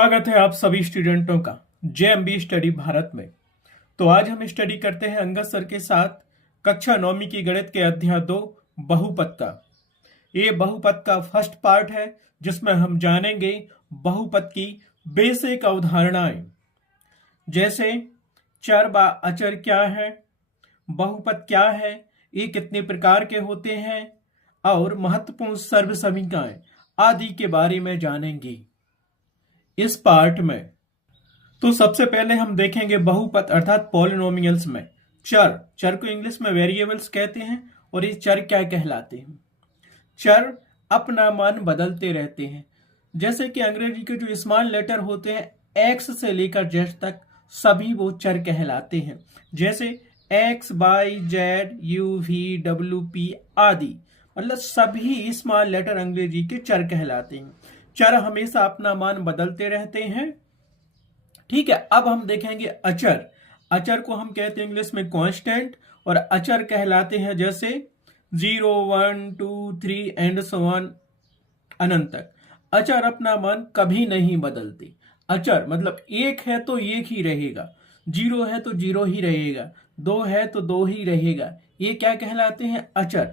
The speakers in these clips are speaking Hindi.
स्वागत है आप सभी स्टूडेंटों का जेएमबी स्टडी भारत में। तो आज हम स्टडी करते हैं अंगद सर के साथ कक्षा 9वीं की गणित के अध्याय 2 बहुपद का। ये बहुपद का फर्स्ट पार्ट है जिसमें हम जानेंगे बहुपद की बेसिक अवधारणाएं, जैसे चर व अचर क्या है, बहुपद क्या है, ये कितने प्रकार के होते हैं और महत्वपूर्ण सर्वसमीकरण आदि के बारे में जानेंगे इस पार्ट में। तो सबसे पहले हम देखेंगे बहुपद अर्थात पॉलिनोमियल्स में चर को इंग्लिश में वेरिएबल्स कहते हैं। और ये चर क्या कहलाते हैं? चर अपना मान बदलते रहते हैं। जैसे कि अंग्रेजी के जो स्मॉल लेटर होते हैं एक्स से लेकर जेड तक सभी वो चर कहलाते हैं। जैसे x, y, z, u, v, डब्ल्यू, पी आदि, मतलब सभी स्मॉल लेटर अंग्रेजी के चर कहलाते हैं। चर हमेशा अपना मान बदलते रहते हैं। ठीक है, अब हम देखेंगे अचर। अचर को हम कहते हैं इंग्लिश में कांस्टेंट, और अचर कहलाते हैं जैसे 0, 1, 2, 3 एंड सो ऑन अनंत तक। अचर अपना मान कभी नहीं बदलते। अचर मतलब एक है तो एक ही रहेगा, 0 है तो 0 ही रहेगा, 2 है तो 2 ही रहेगा। ये क्या कहलाते हैं? अचर।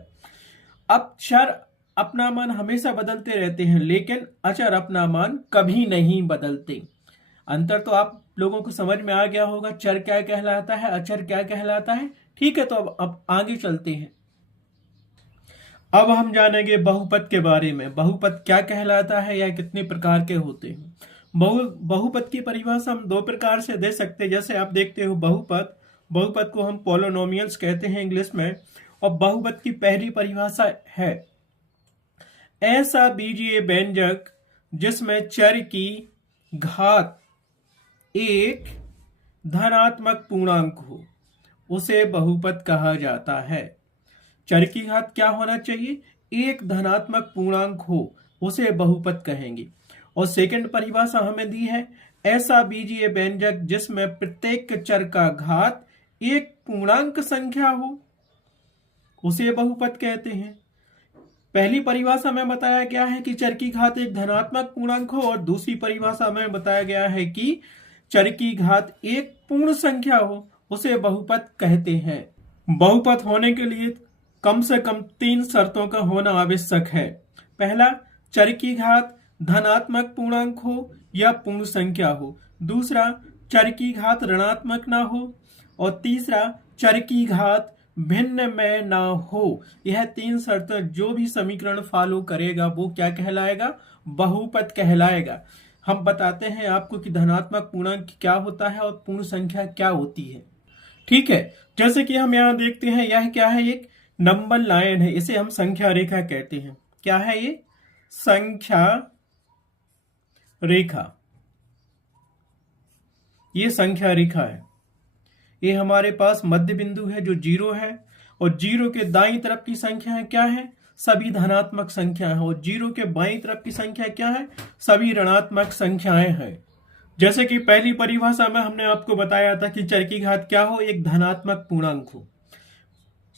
अब चर अपना मान हमेशा बदलते रहते हैं, लेकिन अचर अपना मान कभी नहीं बदलते। अंतर तो आप लोगों को समझ में आ गया होगा, चर क्या कहलाता है, अचर क्या कहलाता है। ठीक है, तो अब आगे चलते हैं। अब हम जानेंगे बहुपद के बारे में। बहुपद क्या कहलाता है या कितने प्रकार के होते हैं। बहुपद की परिभाषा हम दो प्रकार से दे सकते हैं। जैसे आप देखते हो बहुपद को हम पॉलिनोमियल्स कहते हैं इंग्लिश में। और बहुपद की पहली परिभाषा है ऐसा बीजीय व्यंजक जिसमें चर की घात एक धनात्मक पूर्णांक हो, उसे बहुपद कहा जाता है। चर की घात क्या होना चाहिए? एक धनात्मक पूर्णांक हो, उसे बहुपद कहेंगे। और सेकंड परिभाषा हमें दी है ऐसा बीजीय व्यंजक जिसमें प्रत्येक चर का घात एक पूर्णांक संख्या हो, उसे बहुपद कहते हैं। पहली परिभाषा में बताया गया है कि चर की घात एक धनात्मक पूर्णांक हो, और दूसरी परिभाषा में बताया गया है कि चर की घात एक पूर्ण संख्या हो, उसे बहुपद कहते हैं। बहुपद होने के लिए कम से कम 3 शर्तों का होना आवश्यक है। पहला, चर की घात धनात्मक पूर्णांक हो या पूर्ण संख्या हो। दूसरा, चर की घात ऋणात्मक ना हो। और तीसरा, चर की घात भिन्न में ना हो। यह 3 शर्तें जो भी समीकरण फॉलो करेगा वो क्या कहलाएगा? बहुपद कहलाएगा। हम बताते हैं आपको कि धनात्मक पूर्णांक क्या होता है और पूर्ण संख्या क्या होती है। ठीक है, जैसे कि हम यहाँ देखते हैं, यह क्या है? एक नंबर लाइन है, इसे हम संख्या रेखा कहते हैं। क्या है ये? संख्या रेखा। ये संख्या रेखा है। ये हमारे पास मध्य बिंदु है जो 0 है, और 0 के दाईं तरफ की संख्या क्या है? सभी धनात्मक संख्या है। और 0 के बाईं तरफ की संख्या क्या है? सभी ऋणात्मक संख्याएं हैं। जैसे कि पहली परिभाषा में हमने आपको बताया था कि चर की घात क्या हो? एक धनात्मक पूर्णांक हो।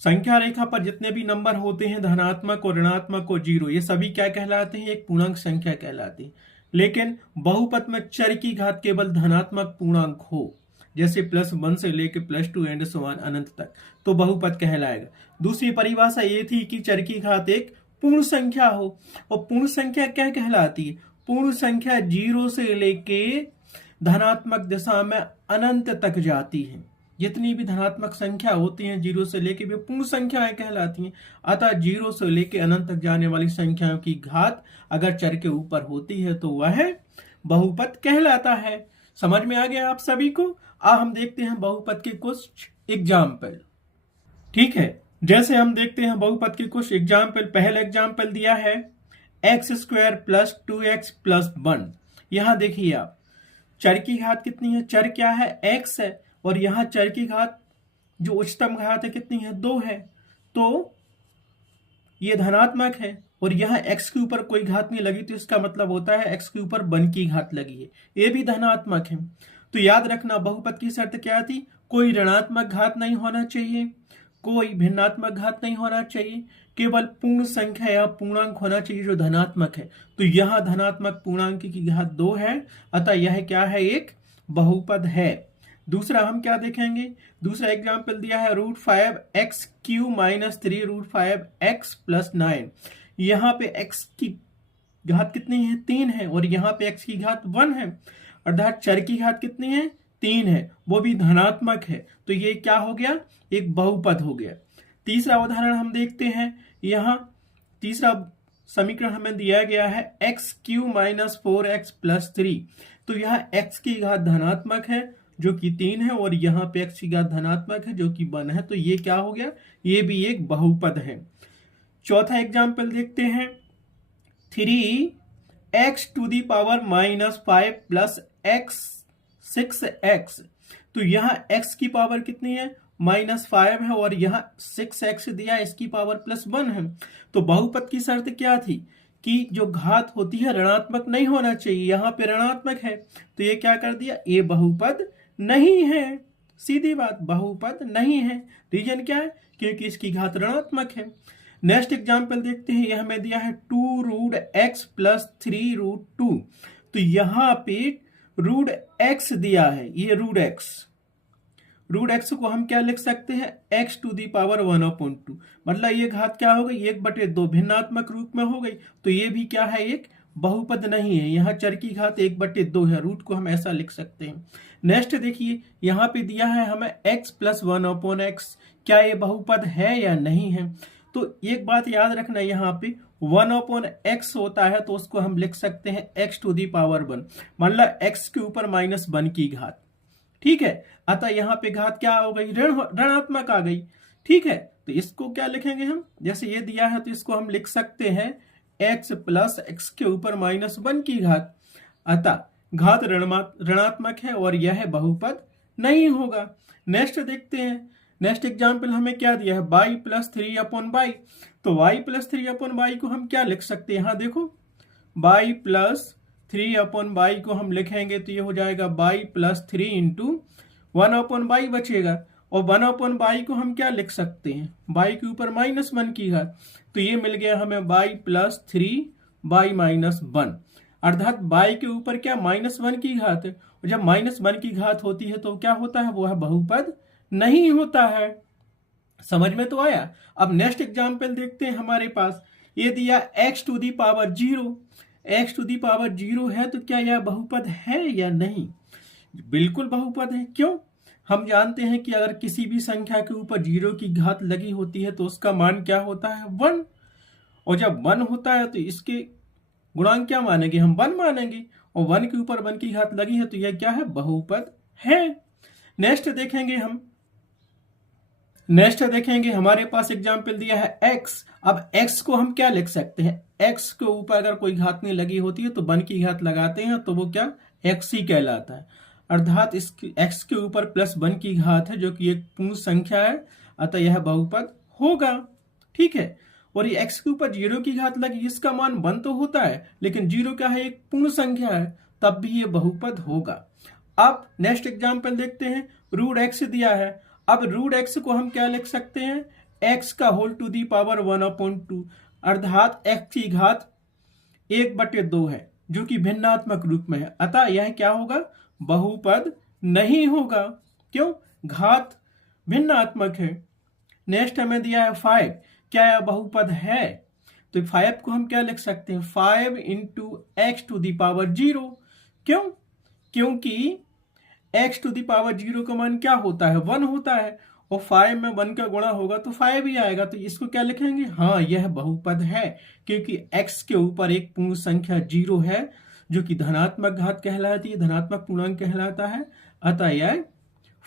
संख्या रेखा पर जितने भी नंबर होते हैं, धनात्मक और ऋणात्मक और 0, ये सभी क्या कहलाते हैं? एक पूर्णांक संख्या कहलाती है। लेकिन बहुपद में चर की घात केवल धनात्मक पूर्णांक हो, जैसे +1 से लेकर +2 एंड सो ऑन अनंत तक, तो बहुपद कहलाएगा। दूसरी परिभाषा ये थी कि चर की घात एक पूर्ण संख्या हो। और पूर्ण संख्या क्या कहलाती है? पूर्ण संख्या 0 से लेके धनात्मक दिशा में अनंत तक जाती है। जितनी भी धनात्मक संख्या होती हैं 0 से लेके वे पूर्ण संख्याएं कहलाती हैं। अतः 0 से लेके अनंत तक जाने वाली संख्याओं की घात अगर चर के ऊपर होती है तो वह बहुपद कहलाता है। समझ में आ गया आप सभी को? हम देखते हैं बहुपद के कुछ एग्जाम्पल। ठीक है, जैसे हम देखते हैं बहुपद के कुछ एग्जाम्पल। पहला एग्जाम्पल दिया है x² + 2x + 1। यहां देखिए आप, चर की घात कितनी है? चर क्या है? x है। और यहां चर की घात जो उच्चतम घात है कितनी है? 2 है। तो ये धनात्मक है। और यहाँ x के ऊपर कोई घात नहीं लगी, तो इसका मतलब होता है x के ऊपर 1 की घात लगी है, ये भी धनात्मक है। तो याद रखना बहुपद की शर्त क्या थी? कोई ऋणात्मक घात नहीं होना चाहिए, कोई भिन्नात्मक घात नहीं होना चाहिए, केवल पूर्ण संख्या या पूर्णांक होना चाहिए जो धनात्मक है। तो यहाँ धनात्मक पूर्णांक की घात 2 है, अतः यह क्या है, एक बहुपद है। दूसरा हम क्या देखेंगे, दूसरा एग्जाम्पल दिया है √5x³ - 3√5x+9। यहाँ पे x की घात कितनी है, 3 है, और यहाँ पे x की घात 1 है, अर्थात चर की घात कितनी है, 3 है, वो भी धनात्मक है। तो ये क्या हो गया, एक बहुपद हो गया। तीसरा उदाहरण हम देखते हैं, यहाँ तीसरा समीकरण हमें दिया गया है x³ - 4x+3। तो यहाँ x की घात धनात्मक है जो कि 3 है, और यहाँ पे x की घात धनात्मक है जो कि 1 है। तो ये क्या हो गया, ये भी एक बहुपद है। चौथा एग्जाम्पल देखते हैं 3x⁻⁻5 + x6x। तो यहाँ x की पावर कितनी है, -5 है, और यहाँ 6x दिया, इसकी पावर +1 है। तो बहुपद की शर्त क्या थी कि जो घात होती है ऋणात्मक नहीं होना चाहिए, यहाँ पे ऋणात्मक है, तो ये क्या कर दिया, ये बहुपद नहीं है। सीधी बात, बहुपद नहीं है। रीजन क्या है, क्योंकि इसकी घात ऋणात्मक है। नेक्स्ट एग्जाम्पल देखते हैं, यह हमें दिया है 2√x + 3√2। तो यहाँ पे √x दिया है, ये √x को हम क्या लिख सकते हैं, x⁻1/2। मतलब ये घात क्या हो गई, 1/2 भिन्नात्मक रूप में हो गई। तो ये भी क्या है, एक बहुपद नहीं है। यहाँ चर की घात 1/2 है, रूट को हम ऐसा लिख सकते हैं। नेक्स्ट देखिए, यहाँ पे दिया है हमें x + 1/x। क्या ये बहुपद है या नहीं है। तो एक बात याद रखना, यहाँ पे 1/x होता है तो उसको हम लिख सकते हैं x⁻1, मतलब x के ऊपर -1 की घात। ठीक है, अतः यहाँ पे घात क्या हो गई, ऋणात्मक आ गई। ठीक है, तो इसको क्या लिखेंगे हम, जैसे ये दिया है तो इसको हम लिख सकते हैं x + x के ऊपर -1 की घात। अतः घात ऋणात्मक है और यह बहुपद नहीं होगा। नेक्स्ट देखते हैं, नेक्स्ट एग्जाम्पल हमें क्या दिया है, y + 3/y। तो y + 3/y को हम क्या लिख सकते हैं, यहाँ देखो y + 3/y को हम लिखेंगे तो ये हो जाएगा y + 3 × 1/y बचेगा, और 1/y को हम क्या लिख सकते हैं, y के ऊपर -1 की घात। तो ये मिल गया हमें y + 3y - 1, अर्थात y के ऊपर क्या -1 की घात है, और जब -1 की घात होती है तो क्या होता है, वो है बहुपद नहीं होता है। समझ में तो आया। अब नेक्स्ट एग्जाम्पल देखते हैं, हमारे पास ये दिया x⁻0। x⁻0 है तो क्या यह बहुपद है या नहीं, बिल्कुल बहुपद है। क्यों, हम जानते हैं कि अगर किसी भी संख्या के ऊपर 0 की घात लगी होती है तो उसका मान क्या होता है, 1। और जब 1 होता है तो इसके गुणांक क्या मानेंगे, हम 1 मानेंगे, और 1 के ऊपर 1 की घात लगी है तो यह क्या है, बहुपद है। नेक्स्ट देखेंगे हमारे पास एग्जाम्पल दिया है x। अब x को हम क्या लिख सकते हैं, x के ऊपर अगर कोई घात नहीं लगी होती है तो 1 की घात लगाते हैं तो वो क्या, x ही कहलाता है, अर्थात इस x के ऊपर +1 की घात है जो कि एक पूर्ण संख्या है, अतः यह बहुपद होगा। ठीक है, और ये x के ऊपर 0 की घात लगी, इसका मान 1 तो होता है, लेकिन 0 क्या है, एक पूर्ण संख्या है, तब भी ये बहुपद होगा। अब नेक्स्ट एग्जाम्पल देखते हैं, √x दिया है। अब √x को हम क्या लिख सकते हैं, x⁻1/2, अर्थात x की घात 1/2 है जो कि भिन्नात्मक रूप में है, अतः यह क्या होगा, बहुपद नहीं होगा। क्यों, घात भिन्नात्मक है। नेक्स्ट हमें दिया है 5। क्या यह बहुपद है, तो 5 को हम क्या लिख सकते हैं, 5 × x⁻0। क्यों, क्योंकि x⁻0 का मान क्या होता है, 1 होता है, और 5 में 1 का गुणा होगा तो 5 ही आएगा, तो इसको क्या लिखेंगे, हाँ यह बहुपद है, क्योंकि x के ऊपर एक पूर्ण संख्या 0 है जो कि धनात्मक घात कहलाती है, धनात्मक पूर्णांक कहलाता है, अतः यह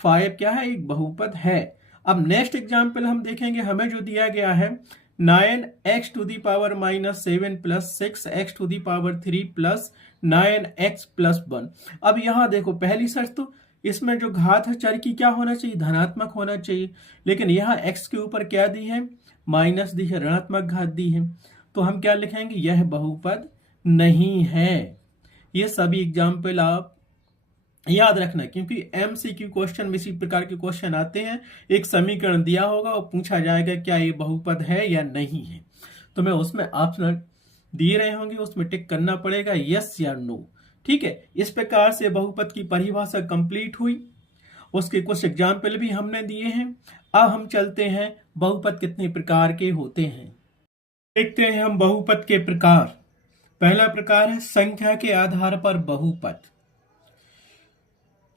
5 क्या है, एक बहुपद है। अब नेक्स्ट एग्जाम्पल हम देखेंगे, हमें जो दिया गया है 9x⁻⁻7 + 6x⁻3 + 9x + 1। अब यहाँ देखो, पहली शर्त तो इसमें जो घात है चर की क्या होना चाहिए, धनात्मक होना चाहिए, लेकिन यहाँ x के ऊपर क्या दी है, माइनस दी है, ऋणात्मक घात दी है, तो हम क्या लिखेंगे, यह बहुपद नहीं है। ये सभी एग्जाम्पल आप याद रखना, क्योंकि एमसीक्यू क्वेश्चन में इसी प्रकार के क्वेश्चन आते हैं। एक समीकरण दिया होगा और पूछा जाएगा क्या ये बहुपद है या नहीं है, तो मैं उसमें ऑप्शन दिए रहे होंगे, उसमें टिक करना पड़ेगा यस या नो। ठीक है, इस प्रकार से बहुपद की परिभाषा कंप्लीट हुई, उसके कुछ एग्जाम्पल भी हमने दिए हैं। अब हम चलते हैं बहुपद कितने प्रकार के होते हैं, देखते हैं हम बहुपद के प्रकार। पहला प्रकार है संख्या के आधार पर बहुपद।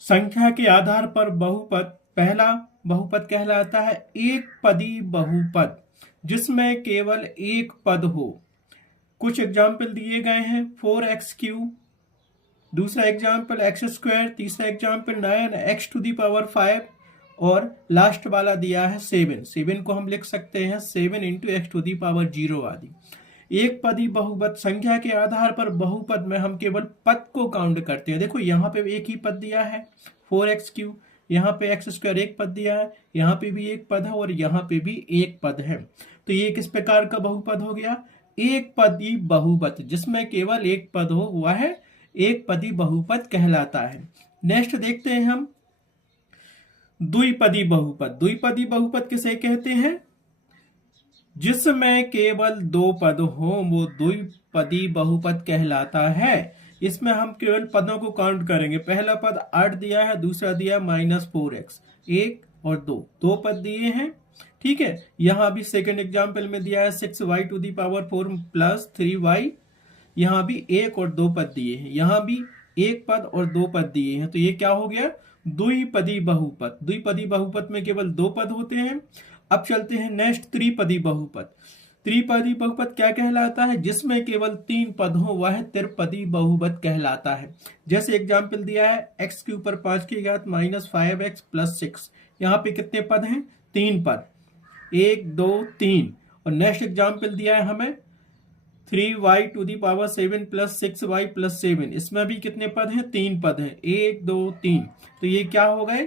संख्या के आधार पर बहुपद, पहला बहुपद कहलाता है एक पदी बहुपद, जिसमें केवल एक पद हो। कुछ एग्जाम्पल दिए गए हैं 4x3, दूसरा एग्जाम्पल x², तीसरा एग्जाम्पल 9x⁵ और लास्ट वाला दिया है 7 को हम लिख सकते हैं 7 × x⁴ आदि। एक पदी बहुपद, संख्या के आधार पर बहुपद में हम केवल पद को काउंट करते हैं। देखो यहाँ पे एक ही पद दिया है 4x3, यहाँ पे x² एक पद दिया है, यहाँ पे भी एक पद है और यहाँ पे भी एक पद है। तो ये किस प्रकार का बहुपद हो गया, एक पदी बहुपद, जिसमें केवल एक पद हो, वह एक पदी बहुपद कहलाता है। नेक्स्ट देखते हैं हम द्विपदी बहुपद। द्विपदी बहुपद किसे कहते हैं, जिसमें केवल दो पद हो, वो द्विपदी बहुपद कहलाता है। इसमें हम केवल पदों को काउंट करेंगे। पहला पद 8 दिया है, दूसरा दिया -4x, 1 और 2 पद दिए हैं। ठीक है, यहां भी सेकंड एग्जाम्पल में दिया है 6y⁴ प्लस 3y, यहां भी 1 और 2 पद दिए हैं, यहां भी 1 पद और 2 पद दिए हैं। तो ये क्या हो गया, द्विपदी बहुपद। द्विपदी बहुपद में केवल 2 पद होते हैं। अब चलते हैं नेक्स्ट त्रिपदी बहुपद। त्रिपदी बहुपद क्या कहलाता है, जिसमें केवल 3 पद हो, वह त्रिपदी बहुपद कहलाता है। जैसे एग्जाम्पल दिया है x के ऊपर 5 की घात -5x + 6, यहाँ पे कितने पद हैं, 3 पद, 1 2 3। और नेक्स्ट एग्जाम्पल दिया है हमें 3y⁷ + 6y + 7, इसमें भी कितने पद हैं, 3 पद हैं, 1 2 3। तो ये क्या हो गए,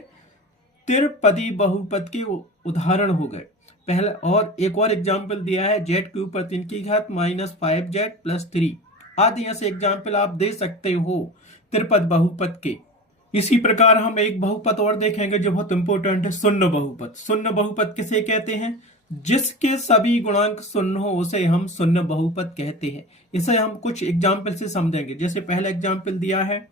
त्रिपदी बहुपद के उदाहरण हो गए। पहला और एक और एग्जाम्पल दिया है z के ऊपर 3 की घात -5z + 3 आदि, ऐसे एग्जाम्पल आप दे सकते हो त्रिपद बहुपद के। इसी प्रकार हम एक बहुपद और देखेंगे जो बहुत इंपॉर्टेंट है, शून्य बहुपद। शून्य बहुपद किसे कहते हैं, जिसके सभी गुणांक शून्य हो, उसे हम शून्य बहुपद कहते हैं। इसे हम कुछ एग्जाम्पल से समझेंगे। जैसे पहला एग्जाम्पल दिया है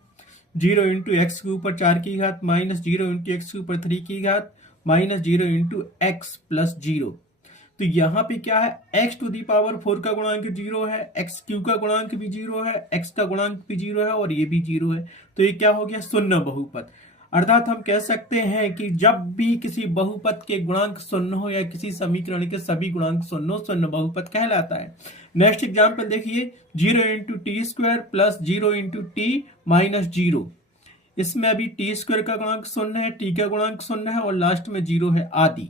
0 × x के ऊपर 4 की घात -0 × x के ऊपर 3 की घात -0 × x + 0। तो यहाँ पे क्या है, x⁴ का गुणांक 0 है, x³ का गुणांक भी 0 है, x का गुणांक भी 0 है और ये भी 0 है। तो ये क्या हो गया, शून्य बहुपद। अर्थात हम कह सकते हैं कि जब भी किसी बहुपद के गुणांक शून्य हो या किसी समीकरण के सभी गुणांक शून्य हो, शून्य बहुपद कहलाता है। नेक्स्ट एग्जाम्पल देखिए 0 × t² + 0 × t - 0, इसमें अभी t² का गुणांक शून्य है, t का गुणांक शून्य है और लास्ट में 0 है आदि।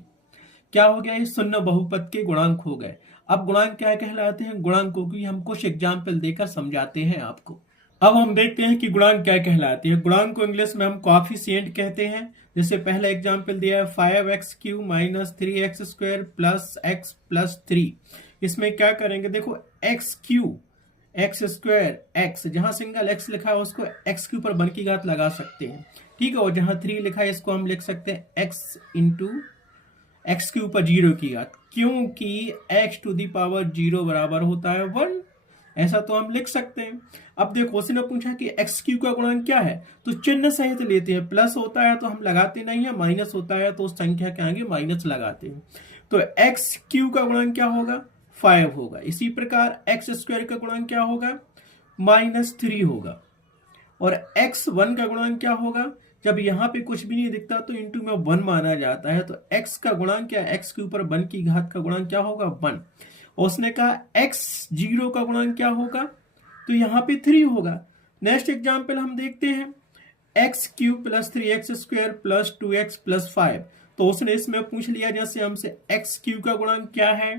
क्या हो गया, ये शून्य बहुपद के गुणांक हो गए। अब गुणांक क्या कहलाते हैं, गुणांकों की हम कुछ एग्जाम्पल देकर समझाते हैं आपको। अब हम देखते हैं कि गुणांक क्या कहलाते हैं। गुणांक को इंग्लिश में हम कोएफिशिएंट कहते हैं। जैसे पहला एग्जाम्पल दिया है 5x³ - 3x² + x + 3। इसमें क्या करेंगे, देखो x³ x² x, जहां सिंगल x लिखा है उसको x के ऊपर 1 की घात लगा सकते हैं। ठीक है, और जहां 3 लिखा है इसको हम लिख सकते हैं x × x के ऊपर 0 की घात, क्योंकि x⁴ बराबर होता है 1, ऐसा तो हम लिख सकते हैं। अब देखो उसने पूछा कि x³ का गुणांक क्या है, तो चिन्ह सहित लेते हैं। प्लस होता है तो हम लगाते नहीं है, माइनस होता है तो उस संख्या के आगे माइनस लगाते हैं। तो x³ का गुणांक क्या होगा, 5 होगा। इसी प्रकार x² का गुणांक क्या होगा, -3 होगा। और x1 का गुणांक क्या होगा, जब यहाँ पे कुछ भी नहीं दिखता तो इंटू में 1 माना जाता है। तो x का गुणांक क्या, x के ऊपर 1 की घात का गुणांक क्या होगा, 1। और उसने कहा x0 का गुणांक क्या होगा, तो यहाँ पे 3 होगा। नेक्स्ट एग्जाम्पल हम देखते हैं x³ + 3x² + 2x + 5। तो उसने इसमें पूछ लिया जैसे हमसे x³ का गुणांक क्या है।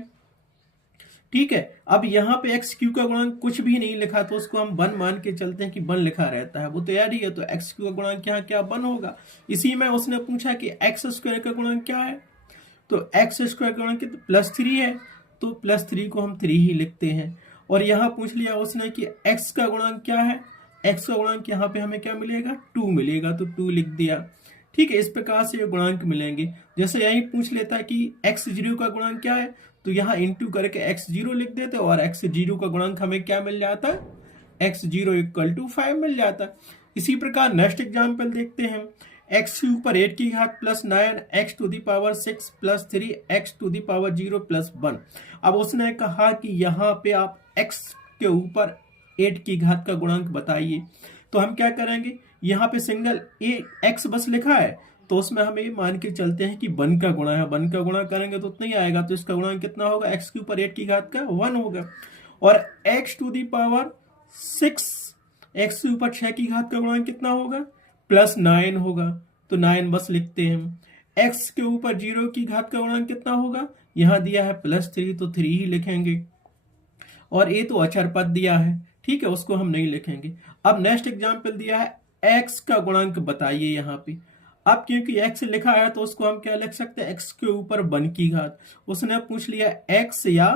ठीक है, अब यहाँ पे x³ का गुणांक कुछ भी नहीं लिखा तो उसको हम 1 मान के चलते हैं कि 1 लिखा रहता है, वो तैयार ही है। तो x³ का गुणांक यहाँ क्या 1 होगा। इसी में उसने पूछा कि x² का गुणांक क्या है, तो x² का गुणांक +3 है, तो +3 को हम 3 ही लिखते हैं। और यहाँ पूछ लिया उसने कि x का गुणांक क्या है, x का गुणांक यहाँ पे हमें क्या मिलेगा, 2 मिलेगा, तो 2 लिख दिया। ठीक है, इस प्रकार से ये गुणांक मिलेंगे। जैसे यही पूछ लेता है कि x0 का गुणांक क्या है, तो यहाँ इंटू करके x0 लिख देते और x0 का गुणांक हमें क्या मिल जाता है, x0 इक्वल टू 5 मिल जाता है। इसी प्रकार नेक्स्ट एग्जाम्पल देखते हैं। x के ऊपर 8 की घात plus 9 x to the power 6 plus 3 x to the power 0 plus 1। अब उसने कहा कि यहाँ पे आप x के ऊपर 8 की घात का गुणांक बताइए। तो हम क्या करेंगे, यहाँ पे सिंगल x बस लिखा है, तो उसमें हम ये मान के चलते हैं कि 1 का गुणा है, 1 का गुणा करेंगे तो उतना ही आएगा, तो इसका गुणांक कितना होगा, x के ऊपर 8 की घात का 1 होगा। और x to the power 6 x के ऊपर 6 की घात का गुणांक कितना होगा, प्लस 9 होगा, तो 9 बस लिखते हैं। x के ऊपर 0 की घात का गुणांक कितना होगा, यहाँ दिया है प्लस 3, तो 3 ही लिखेंगे। और ये तो अचर पद दिया है, ठीक है, उसको हम नहीं लिखेंगे। अब नेक्स्ट एग्जाम्पल दिया है x का गुणांक बताइए यहाँ पे। अब क्योंकि x लिखा है तो उसको हम क्या लिख सकते हैं, x के ऊपर 1 की घात। उसने पूछ लिया x या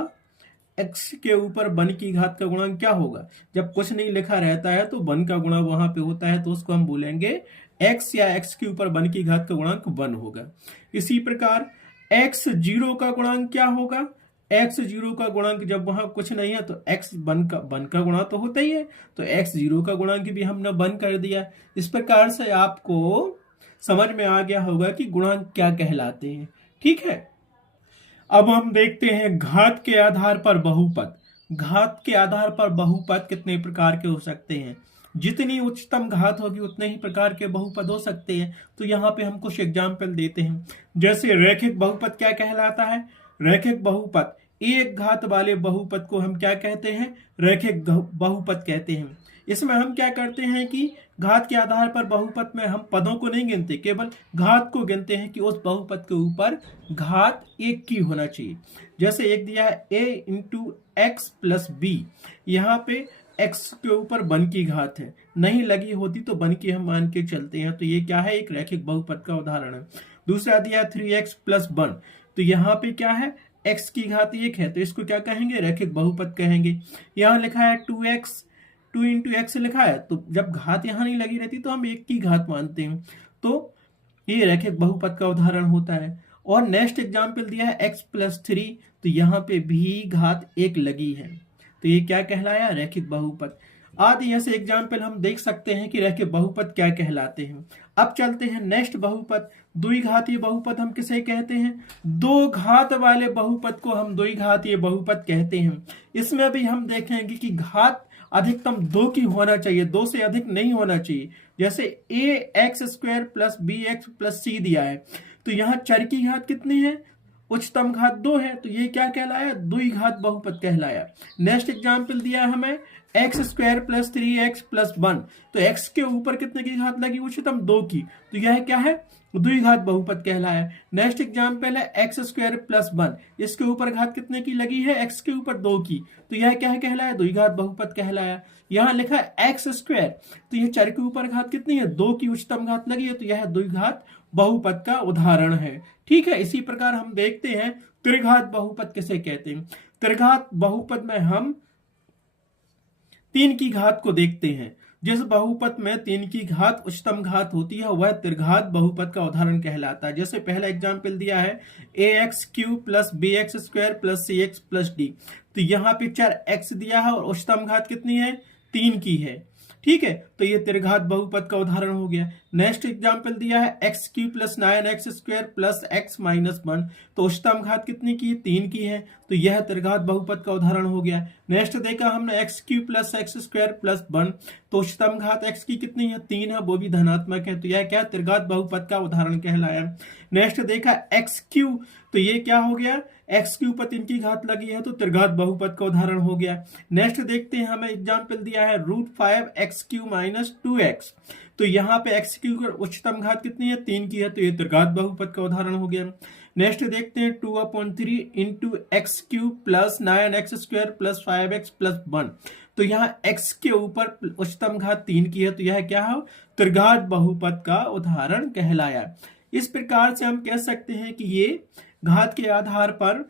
x के ऊपर 1 की घात का गुणांक क्या होगा। जब कुछ नहीं लिखा रहता है तो 1 का गुणा वहां पे होता है, तो उसको हम बोलेंगे x या x के ऊपर 1 की घात का गुणांक 1 होगा। इसी प्रकार x0 का गुणांक क्या होगा, x0 का गुणांक जब वहां कुछ नहीं है तो x 1 का गुणा तो होता ही है, तो x0 का गुणांक भी हमने 1 कर दिया। इस प्रकार से आपको समझ में आ गया होगा कि गुणांक क्या कहलाते हैं। ठीक है, अब हम देखते हैं घात के आधार पर बहुपद। घात के आधार पर बहुपद कितने प्रकार के हो सकते हैं, जितनी उच्चतम घात होगी उतने ही प्रकार के बहुपद हो सकते हैं। तो यहाँ पे हम कुछ एग्जाम्पल देते हैं। जैसे रैखिक बहुपद क्या कहलाता है, रैखिक बहुपद एक घात वाले बहुपद को हम क्या कहते हैं, रैखिक बहुपद कहते हैं। इसमें हम क्या करते हैं कि घात के आधार पर बहुपद में हम पदों को नहीं गिनते, केवल घात को गिनते हैं कि उस बहुपद के ऊपर घात एक की होना चाहिए। जैसे एक दिया है a into x plus b, यहाँ पे x के ऊपर 1 की घात है, नहीं लगी होती तो 1 की हम मान के चलते हैं, तो ये क्या है, एक रैखिक बहुपद का उदाहरण है। दूसरा दिया है 3x प्लस 1, तो यहाँ पे क्या है, x की घात 1 है, तो इसको क्या कहेंगे, रैखिक बहुपद कहेंगे। यहाँ लिखा है 2x, 2 इंटू एक्स लिखा है, तो जब घात यहाँ नहीं लगी रहती तो हम 1 की घात मानते हैं, तो ये रैखिक बहुपद का उदाहरण होता है। और नेक्स्ट एग्जाम्पल दिया है x प्लस 3, तो यहाँ पे भी घात 1 लगी है, तो ये क्या कहलाया, रैखिक बहुपद। आदि ऐसे एग्जाम्पल हम देख सकते हैं कि रैखिक बहुपद क्या कहलाते हैं। अब चलते हैं नेक्स्ट बहुपद। द्विघातीय बहुपद हम किसे कहते हैं, दो घात वाले बहुपद को हम द्विघातीय बहुपद कहते हैं। इसमें भी हम देखेंगे कि घात अधिकतम 2 की होना चाहिए, 2 से अधिक नहीं होना चाहिए। जैसे ax² plus bx plus c दिया है, तो यहाँ चर की घात कितनी है, उच्चतम घात 2 है, तो ये क्या कहलाया, द्विघात बहुपद कहलाया। नेक्स्ट एग्जाम्पल दिया हमें x² प्लस 3x प्लस 1, तो x के ऊपर कितने की घात लगी, उच्चतम 2 की, तो यह क्या है, द्विघात बहुपद कहलाया। नेक्स्ट एग्जाम्पल है x² प्लस 1, इसके ऊपर घात कितने की लगी है, x के ऊपर 2 की, तो यह क्या है कहलाया, द्विघात बहुपद कहलाया। यहाँ लिखा है x², तो यह चर के ऊपर घात कितनी है, 2 की उच्चतम घात लगी है, तो यह द्विघात बहुपद का उदाहरण है। ठीक है, इसी प्रकार हम देखते हैं त्रिघात बहुपद किसे कहते हैं। त्रिघात बहुपद में हम 3 की घात को देखते हैं। जिस बहुपद में 3 की घात उच्चतम घात होती है वह त्रिघात बहुपद का उदाहरण कहलाता है। जैसे पहला एग्जाम्पल दिया है ax³ plus bx² plus cx plus d, तो यहाँ पे चर x दिया है और उच्चतम घात कितनी है, 3 की है। ठीक है, तो ये त्रिघात बहुपद का उदाहरण हो गया। नेक्स्ट एग्जाम्पल दिया है x³ plus 9x² plus x minus 1, तो उच्चतम घात कितनी की, 3 की है, तो यह त्रिघात बहुपद का उदाहरण हो गया। नेक्स्ट देखा हमने x³ प्लस x² प्लस 1, तो उच्चतम घात x की कितनी है, 3 है, वो भी धनात्मक है, तो यह क्या, त्रिघात बहुपद का उदाहरण कहलाया। नेक्स्ट देखा x³, तो ये क्या हो गया, x के ऊपर 3 की घात लगी है, तो त्रिघात बहुपद का उदाहरण हो गया। नेक्स्ट देखते हैं, हमें एग्जाम्पल दिया है √5x³ माइनस 2x, तो यहाँ पे x की उच्चतम घात कितनी है, 3 की है, तो ये त्रिघात बहुपद का उदाहरण हो गया। नेक्स्ट देखते हैं 2/3 into x³ plus 9x² plus 5x plus 1, तो यहाँ x के ऊपर उच्चतम घात 3 की है, तो यह क्या है, त्रिघात बहुपद का उदाहरण कहलाया। इस प्रकार से हम कह सकते हैं कि ये घात के आधार पर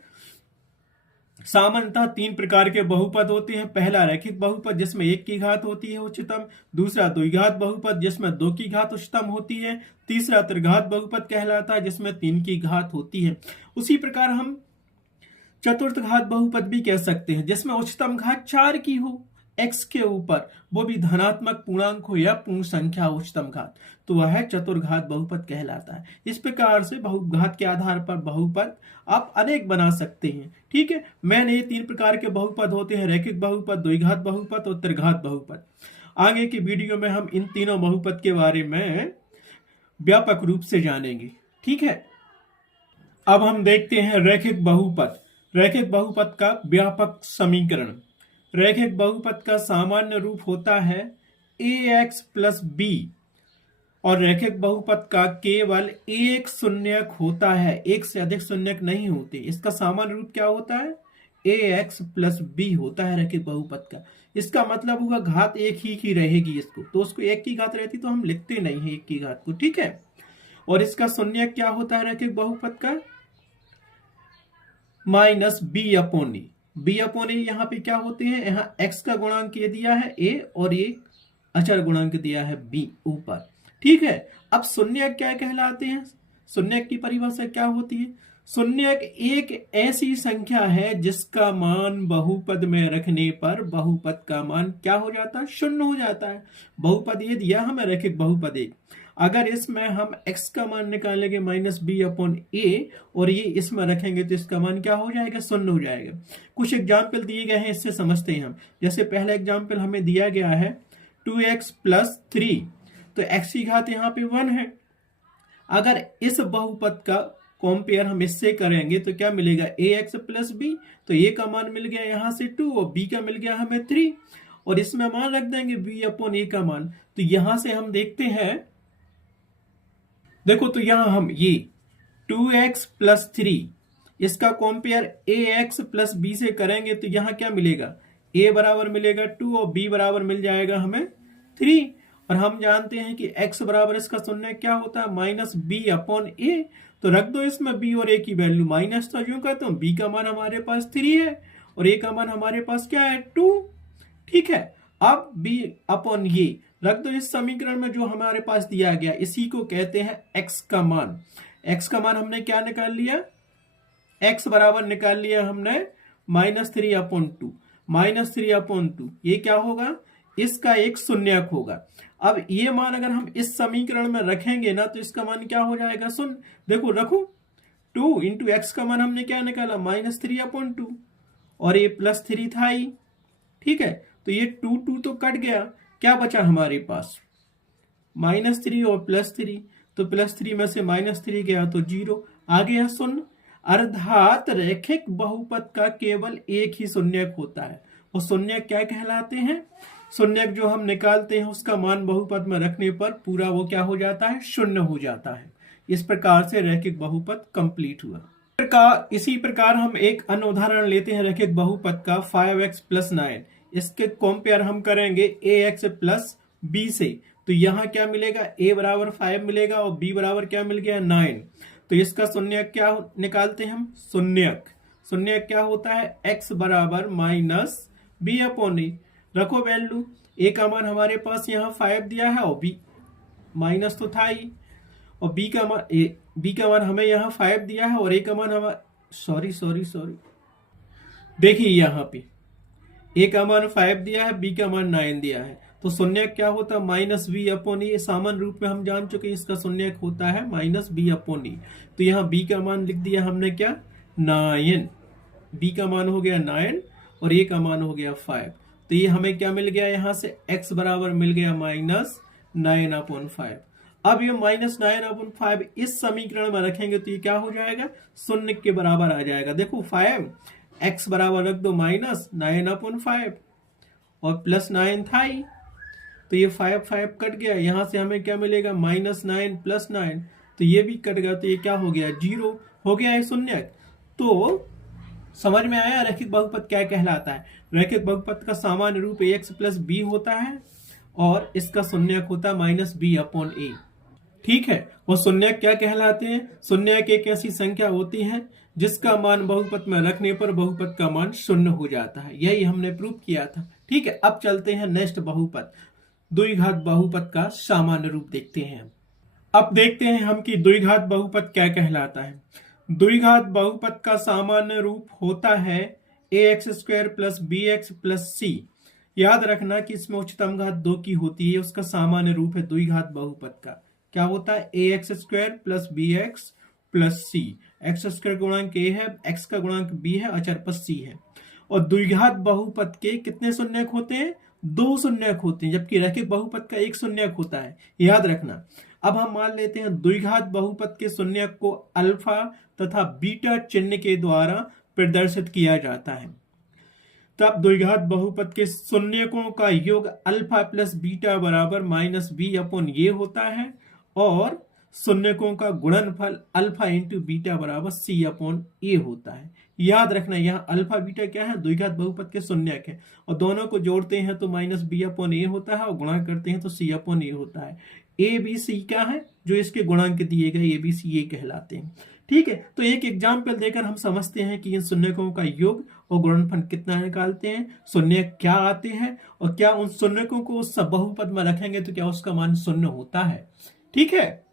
सामान्यतः तीन प्रकार के बहुपद होते हैं। पहला रैखिक बहुपद जिसमें एक की घात होती है उच्चतम, दूसरा द्विघात बहुपद जिसमें दो की घात उच्चतम होती है, तीसरा त्रिघात बहुपद कहलाता है जिसमें तीन की घात होती है। उसी प्रकार हम चतुर्थ घात बहुपद भी कह सकते हैं जिसमें उच्चतम घात 4 की हो x के ऊपर, वो भी धनात्मक पूर्णांक हो या पूर्ण संख्या उच्चतम घात, तो वह चतुर्घात बहुपद कहलाता है। इस प्रकार से बहुघात के आधार पर बहुपद आप अनेक बना सकते हैं। ठीक है, मैंने ये तीन प्रकार के बहुपद होते हैं, रैखिक बहुपद, द्विघात बहुपद और त्रिघात बहुपद। आगे की वीडियो में हम इन तीनों बहुपद के बारे में व्यापक रूप से जानेंगे। ठीक है, अब हम देखते हैं रैखिक बहुपद। रैखिक बहुपद का व्यापक समीकरण। रैखिक बहुपद का सामान्य रूप होता है ax प्लस b और रैखिक बहुपद का केवल एक शून्यक होता है, एक से अधिक शून्यक नहीं होते। इसका सामान्य रूप क्या होता है? ax प्लस b होता है रैखिक बहुपद का। इसका मतलब होगा घात एक ही की रहेगी इसको, तो उसको एक की घात रहती तो हम लिखते नहीं है एक की घात को। ठीक है, और इसका शून्यक क्या होता है रैखिक बहुपद का? माइनस बी अपॉन ए। बी अपॉन ए यहाँ पे क्या होते हैं? यहाँ x का गुणांक ये दिया है a और ये अचर गुणांक दिया है b ऊपर। ठीक है, अब शून्यक क्या कहलाते हैं? शून्यक की परिभाषा क्या होती है? शून्यक एक ऐसी संख्या है जिसका मान बहुपद में रखने पर बहुपद का मान क्या हो जाता है? शून्य हो जाता है। बहुपद ये दिया हमें रैखिक बहुपद एक, अगर इसमें हम x का मान निकालेंगे माइनस बी अपॉन ए और ये इसमें रखेंगे तो इसका मान क्या हो जाएगा? शून्य हो जाएगा। कुछ एग्जाम्पल दिए गए हैं, इससे समझते हैं हम। जैसे पहला एग्जाम्पल हमें दिया गया है 2x प्लस 3, तो x की घात यहाँ पे 1 है। अगर इस बहुपद का कंपेयर हम इससे करेंगे तो क्या मिलेगा? ax प्लस b, तो a का मान मिल गया यहाँ से 2 और b का मिल गया हमें 3, और इसमें मान रख देंगे b अपॉन a का मान। तो यहां से हम देखते हैं, देखो तो यहां हम ये 2x प्लस 3 इसका कंपेयर ax प्लस b से करेंगे तो यहां क्या मिलेगा? a बराबर मिलेगा 2 और b बराबर मिल जाएगा हमें 3, और हम जानते हैं कि x बराबर इसका शून्य क्या होता है? माइनस b अपॉन a, तो रख दो इसमें b और a की वैल्यू। माइनस तो यूं कहते हैं, b का मान हमारे पास 3 है और a का मान हमारे पास क्या है? 2। ठीक है, अब b अपॉन ये रख दो इस समीकरण में जो हमारे पास दिया गया, इसी को कहते हैं x का मान। x का मान हमने क्या निकाल लिया? x बराबर निकाल लिया हमने -3 अपॉन 2। -3 अपॉन 2 ये क्या होगा? इसका एक शून्यक होगा। अब ये मान अगर हम इस समीकरण में रखेंगे ना तो इसका मान क्या हो जाएगा? शून्य। देखो रखो, 2 इंटू एक्स का मान हमने क्या निकाला? -3 अपॉन 2, और ये प्लस 3 था ही। ठीक है, तो ये 2 तो कट गया, क्या बचा हमारे पास? -3 और +3, तो +3 में से -3 गया तो 0, आ गया शून्य। अर्थात रैखिक बहुपद का केवल एक ही शून्यक होता है, और शून्यक क्या कहलाते हैं? शून्यक जो हम निकालते हैं उसका मान बहुपद में रखने पर पूरा वो क्या हो जाता है? शून्य हो जाता है। इस प्रकार से रैखिक बहुपद कंप्लीट हुआ। इसी प्रकार हम एक अन्य उदाहरण लेते हैं रैखिक बहुपद का 5x प्लस 9। इसके कंपेयर हम करेंगे ax प्लस b से, तो यहाँ क्या मिलेगा? a बराबर 5 मिलेगा और b बराबर क्या मिल गया? 9। तो इसका शून्यक क्या निकालते हैं हम? शून्यक क्या होता है? x बराबर माइनस b अपॉन ए। रखो वैल्यू, a का मान हमारे पास यहाँ 5 दिया है और b माइनस तो था ही, और b का मान हमें यहाँ 5 दिया है और a का मान हमारा सॉरी देखिए यहाँ पे a का मान 5 दिया है, b का मान 9 दिया है, तो शून्यक क्या होता है? माइनस बी अपॉन ए। सामान्य रूप में हम जान चुके हैं इसका शून्यक होता है माइनस बी अपॉन ए। तो यहाँ b का मान लिख दिया हमने क्या? 9। b का मान हो गया 9 और a का मान हो गया 5। तो ये हमें क्या मिल गया? यहाँ से x बराबर मिल गया -9 अपॉन 5। अब ये -9 अपॉन 5 इस समीकरण में रखेंगे तो ये क्या हो जाएगा? शून्य के बराबर आ जाएगा। देखो 5 x बराबर रख दो -9 अपॉन 5 और प्लस 9 था ही, तो ये 5 कट गया। यहाँ से हमें क्या मिलेगा? -9 प्लस 9, तो ये भी कट गया, तो ये क्या हो गया? 0 हो गया है शून्यक। तो समझ में आया रैखिक बहुपद क्या कहलाता है? रैखिक बहुपद का सामान्य रूप ax प्लस b होता है और इसका शून्यक होता है -b अपॉन a। ठीक है। वो शून्यक क्या कहलाते हैं? शून्यक एक ऐसी संख्या होती है जिसका मान बहुपद में रखने पर बहुपद का मान शून्य हो जाता है। यही हमने प्रूव किया था। ठीक है, अब चलते हैं नेक्स्ट बहुपद, द्विघात बहुपद का सामान्य रूप देखते हैं। अब देखते हैं हम कि द्विघात बहुपद क्या कहलाता है। द्विघात बहुपद का सामान्य रूप होता है ax² plus bx plus c। याद रखना कि इसमें उच्चतम घात 2 की होती है, उसका सामान्य रूप है द्विघात बहुपद का। क्या होता है? ax² plus bx plus c। x² गुणांक a है, x का गुणांक b है, अचर पद c है। और द्विघात बहुपद के कितने शून्यक होते हैं? 2 शून्यक होते हैं, जबकि रैखिक बहुपद का 1 शून्यक होता है। याद रखना। अब हम मान लेते हैं द्विघात बहुपद के शून्यक को अल्फा तथा बीटा चिन्ह के द्वारा प्रदर्शित किया जाता है। तब द्विघात बहुपद के शून्यकों का योग अल्फा प्लस बीटा बराबर माइनस बी अपॉन ये होता है, और शून्यकों का गुणनफल अल्फा इंटू बीटा बराबर सी अपॉन ए होता है। याद रखना, यहाँ अल्फा बीटा क्या है? द्विघात बहुपद के शून्यक है, और दोनों को जोड़ते हैं तो माइनस बी अपॉन ए होता है, और गुणा करते हैं तो सी अपॉन ए होता है। ए बी सी क्या है? जो इसके गुणांक दिए गए ए बी सी ये कहलाते हैं। ठीक है, तो एक एग्जाम्पल देकर हम समझते हैं कि इन शून्यकों का योग और गुणनफल कितना निकालते हैं, शून्य क्या आते हैं, और क्या उन शून्यकों को उस बहुपद में रखेंगे तो क्या उसका मान शून्य होता है। ठीक है,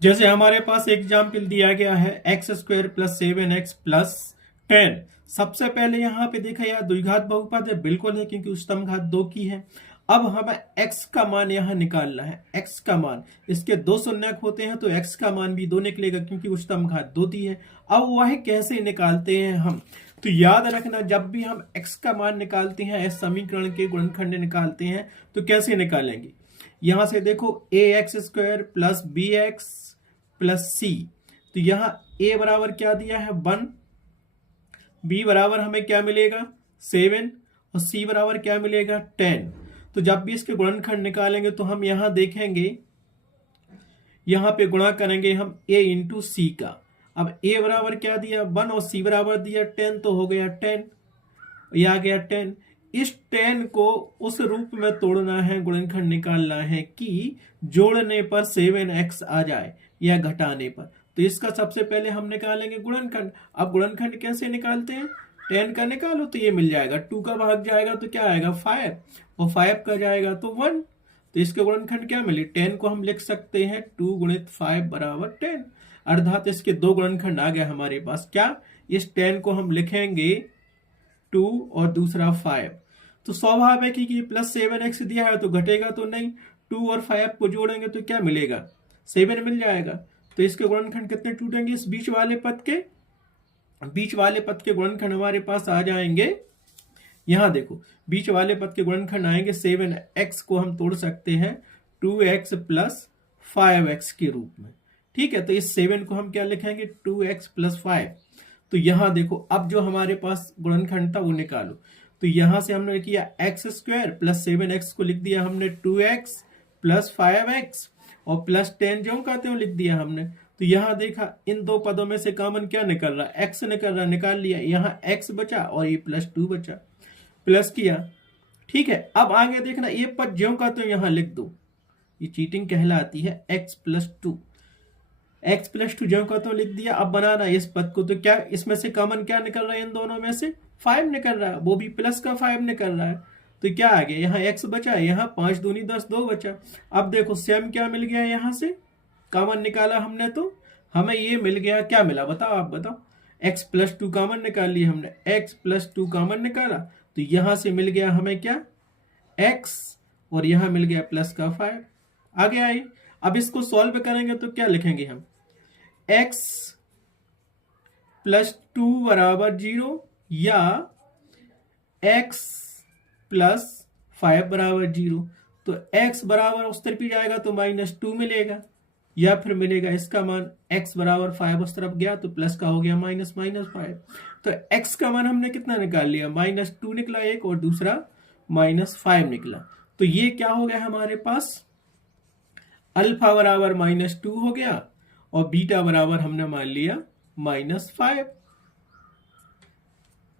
जैसे हमारे पास एग्जाम्पल दिया गया है x² प्लस 7x प्लस 10। सबसे पहले यहाँ पे देखा यार द्विघात बहुपद है, बिल्कुल है, क्योंकि उच्चतम घात 2 की है। अब हमें x का मान यहाँ निकालना है। x का मान, इसके 2 शून्यक होते हैं तो x का मान भी 2 निकलेगा, क्योंकि उच्चतम घात 2 दी है। अब वह कैसे निकालते हैं हम? तो याद रखना, जब भी हम x का मान निकालते हैं, इस समीकरण के गुणनखंड निकालते हैं, तो कैसे निकालेंगे? यहां से देखो ax² plus bx plus c। तो यहाँ a बराबर क्या दिया है? 1, b बराबर हमें क्या मिलेगा? 7, और c बराबर क्या मिलेगा? 10। तो जब भी इसके गुणनखंड निकालेंगे तो हम यहां देखेंगे, यहां पे गुणा करेंगे हम a इंटू सी का। अब a बराबर क्या दिया? 1, और c बराबर दिया 10, तो हो गया 10, यह आ गया 10। इस 10 को उस रूप में तोड़ना है, गुणनखंड निकालना है कि जोड़ने पर 7x आ जाए या घटाने पर। तो इसका सबसे पहले हम निकालेंगे गुणनखंड। अब गुणनखंड कैसे निकालते हैं? 10 का निकालो तो ये मिल जाएगा, 2 का भाग जाएगा तो क्या आएगा? 5, और 5 का जाएगा तो 1। तो इसके गुणनखंड क्या मिले? 10 को हम लिख सकते हैं 2 गुणित 5 बराबर 10, अर्थात इसके 2 गुणनखंड आ गए हमारे पास। क्या? इस 10 को हम लिखेंगे 2 और दूसरा 5। तो स्वाभाविक है कि प्लस 7x दिया है तो घटेगा तो नहीं, 2 और 5 को जोड़ेंगे तो क्या मिलेगा? 7 मिल जाएगा। तो इसके गुणनखंड कितने टूटेंगे? इस बीच वाले पद के गुणनखंड हमारे पास आ जाएंगे। यहां देखो, बीच वाले पद के गुणनखंड आएंगे, 7x को हम तोड़ सकते हैं 2x प्लस 5x के रूप में। ठीक है, तो इस 7 को हम क्या लिखेंगे? 2x plus 5। तो यहां देखो, अब जो हमारे पास गुणनखंड था वो निकालो। तो यहां से हमने किया x² प्लस 7x को लिख दिया हमने 2x प्लस 5x, और प्लस 10 जो कहते हैं लिख दिया हमने। तो यहां देखा, इन दो पदों में से कॉमन क्या निकल रहा? x निकल रहा, निकाल लिया। यहाँ x बचा और ये प्लस 2 बचा, प्लस किया। ठीक है, अब आगे देखना, ये पद ज्यों का तो यहां लिख दो, ये चीटिंग कहलाती है। x प्लस 2 ज्यों का तो लिख दिया। अब बनाना इस पद को, तो क्या इसमें से कॉमन क्या निकल रहा है? इन दोनों में से 5 निकल रहा है, वो भी प्लस का 5 निकल रहा है। तो क्या आ गया? यहाँ x बचा, यहाँ 5 दूनी 10, 2 बचा। अब देखो सेम क्या मिल गया? यहाँ से कॉमन निकाला हमने तो हमें ये मिल गया। क्या मिला बताओ? आप बताओ। x प्लस 2 कॉमन निकाल लिया हमने, x प्लस 2 कॉमन निकाला, तो यहां से मिल गया हमें क्या? x, और यहां मिल गया प्लस का 5। आगे आइए, अब इसको सॉल्व करेंगे तो क्या लिखेंगे हम? x प्लस 2 बराबर 0, या x प्लस 5 बराबर 0। तो x बराबर उस तरफ ही जाएगा तो -2 मिलेगा, या फिर मिलेगा इसका मान x बराबर 5 उस तरफ गया तो प्लस का हो गया -5। तो x का मान हमने कितना निकाल लिया? -2 निकला एक, और दूसरा -5 निकला। तो ये क्या हो गया हमारे पास? अल्फा बराबर -2 हो गया, और बीटा बराबर हमने मान लिया -5।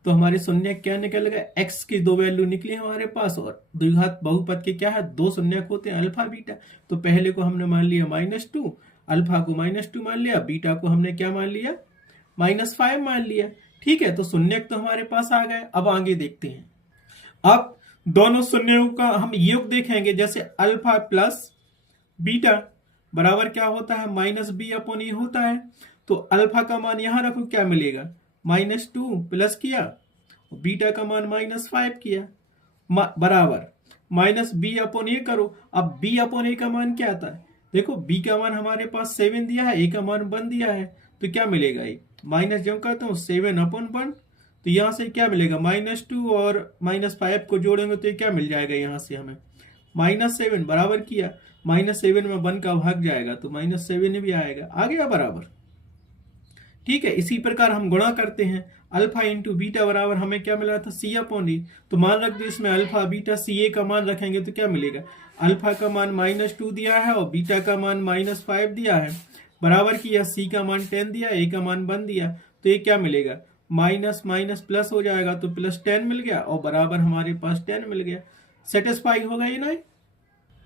तो हमारे शून्यक क्या निकल गए, x की दो वैल्यू निकली हमारे पास, और द्विघात बहुपद के क्या है, दो शून्यक होते हैं अल्फा बीटा। तो पहले को हमने मान लिया -2, अल्फा को -2 मान लिया, बीटा को हमने क्या मान लिया, -5 मान लिया। ठीक है, तो शून्यक तो हमारे पास आ गए। अब आगे देखते हैं। अब दोनों शून्यों का हम योग देखेंगे, जैसे अल्फा प्लस बीटा बराबर क्या होता है, -b/a होता है। तो अल्फा का मान यहां रखो, क्या मिलेगा, -2 प्लस किया, बीटा का मान -5 किया, बराबर -b/a करो। अब b/a का मान क्या आता है, देखो b का मान हमारे पास 7 दिया है, a का मान 1 दिया है, तो क्या मिलेगा, ये माइनस जब करता हूँ 7/1, तो यहां से क्या मिलेगा, -2 और -5 को जोड़ेंगे तो ये क्या मिल जाएगा, यहां से हमें -7 बराबर किया, -7 में 1 का भाग जाएगा तो -7 भी आएगा, आ गया बराबर। ठीक है, इसी प्रकार हम गुणा करते हैं, अल्फा इंटू बीटा बराबर हमें क्या मिला था, c/e। तो मान रख दो इसमें अल्फा बीटा ca का मान रखेंगे तो क्या मिलेगा, अल्फा का मान -2 दिया है और बीटा का मान -5 दिया है, बराबर किया, c का मान 10 दिया, a का मान 1 दिया, तो ये क्या मिलेगा, माइनस माइनस प्लस हो जाएगा तो +10 मिल गया, और बराबर हमारे पास 10 मिल गया। सेटिस्फाई हो गई ना।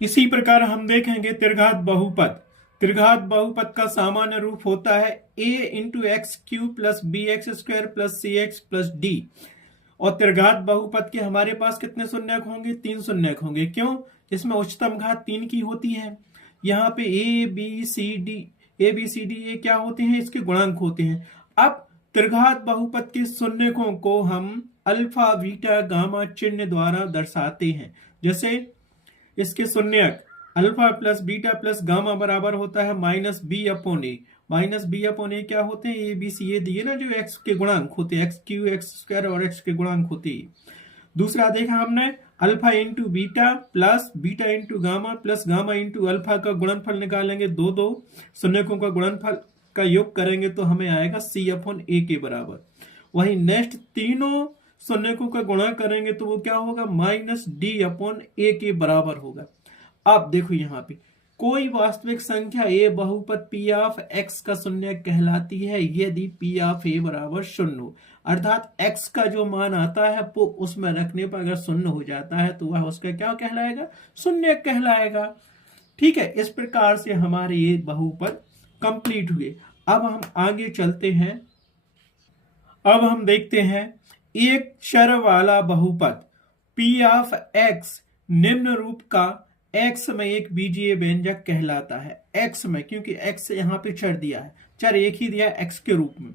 इसी प्रकार हम देखेंगे त्रिघात बहुपद। त्रिघात बहुपद का सामान्य रूप होता है a×x³ + bx² + cx + d। और त्रिघात बहुपद के हमारे पास कितने शून्यक होंगे, 3 शून्यक होंगे। क्यों, इसमें उच्चतम घात 3 की होती है। यहाँ पे a b c d ये क्या होते हैं, इसके गुणांक होते हैं। अब त्रिघात बहुपद के शून्यकों को हम अल्फा बीटा गामा चिन्ह द्वारा दर्शाते हैं। जैसे इसके शून्यक alpha plus beta plus gamma बराबर होता है -b/a। -b/a क्या होते हैं, ए बी सी ये दिए ना, जो x के गुणांक होते हैं, x³ x² और x के गुणांक होते हैं। दूसरा देखा हमने alpha into beta plus beta into gamma plus gamma into alpha का गुणनफल निकालेंगे, दो शून्यकों का गुणनफल का योग करेंगे तो हमें आएगा c/a के बराबर। वही नेक्स्ट तीनों शून्यकों का गुणा करेंगे तो वो क्या होगा, -d/a के बराबर होगा। अब देखो यहाँ पे कोई वास्तविक संख्या a बहुपद p(x) का शून्य कहलाती है यदि p(a) बराबर 0 हो, अर्थात x का जो मान आता है वो उसमें रखने पर अगर 0 हो जाता है तो वह उसका क्या कहलाएगा, शून्य कहलाएगा। ठीक है, इस प्रकार से हमारे ये बहुपद कंप्लीट हुए। अब हम आगे चलते हैं। अब हम देखते हैं एक चर वाला बहुपद p(x) निम्न रूप का x में एक बीजीय व्यंजक कहलाता है। x में, क्योंकि x यहाँ पे चर दिया है, चर एक ही दिया है x के रूप में,